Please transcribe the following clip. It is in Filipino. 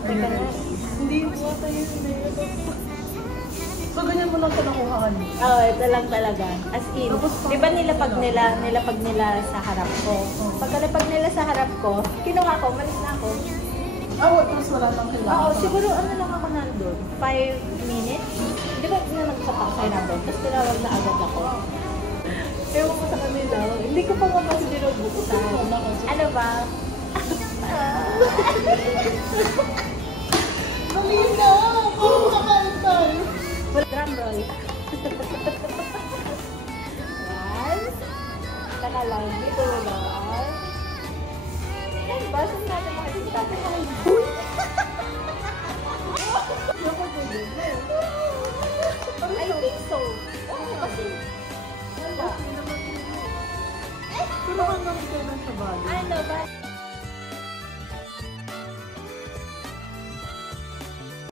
Teka na. Hindi mo tayo hindi. So, ganyan mo lang ito nakuhaan mo? Oo, ito lang talaga. As in, di ba nilapag nila sa harap ko? Pagkalapag nila sa harap ko, kinuha ko, malis na ako. Tapos wala nang kailangan. Oo, siguro ano lang ako nandun? 5 minutes? Di ba na nagsapaksay nandun? Tapos tinawag na agad ako. Ewan ko sa kanila, hindi ko pa nga kasi binubuksan. Ano ba? Dali na! Puro kakain tayo! Drum roll. One. Taka lang, dito lang. Ay, basta natin makikita. Uy! I think so. Oo, kasi wala. Tulungan namin kayo ng sabali. Ano ba?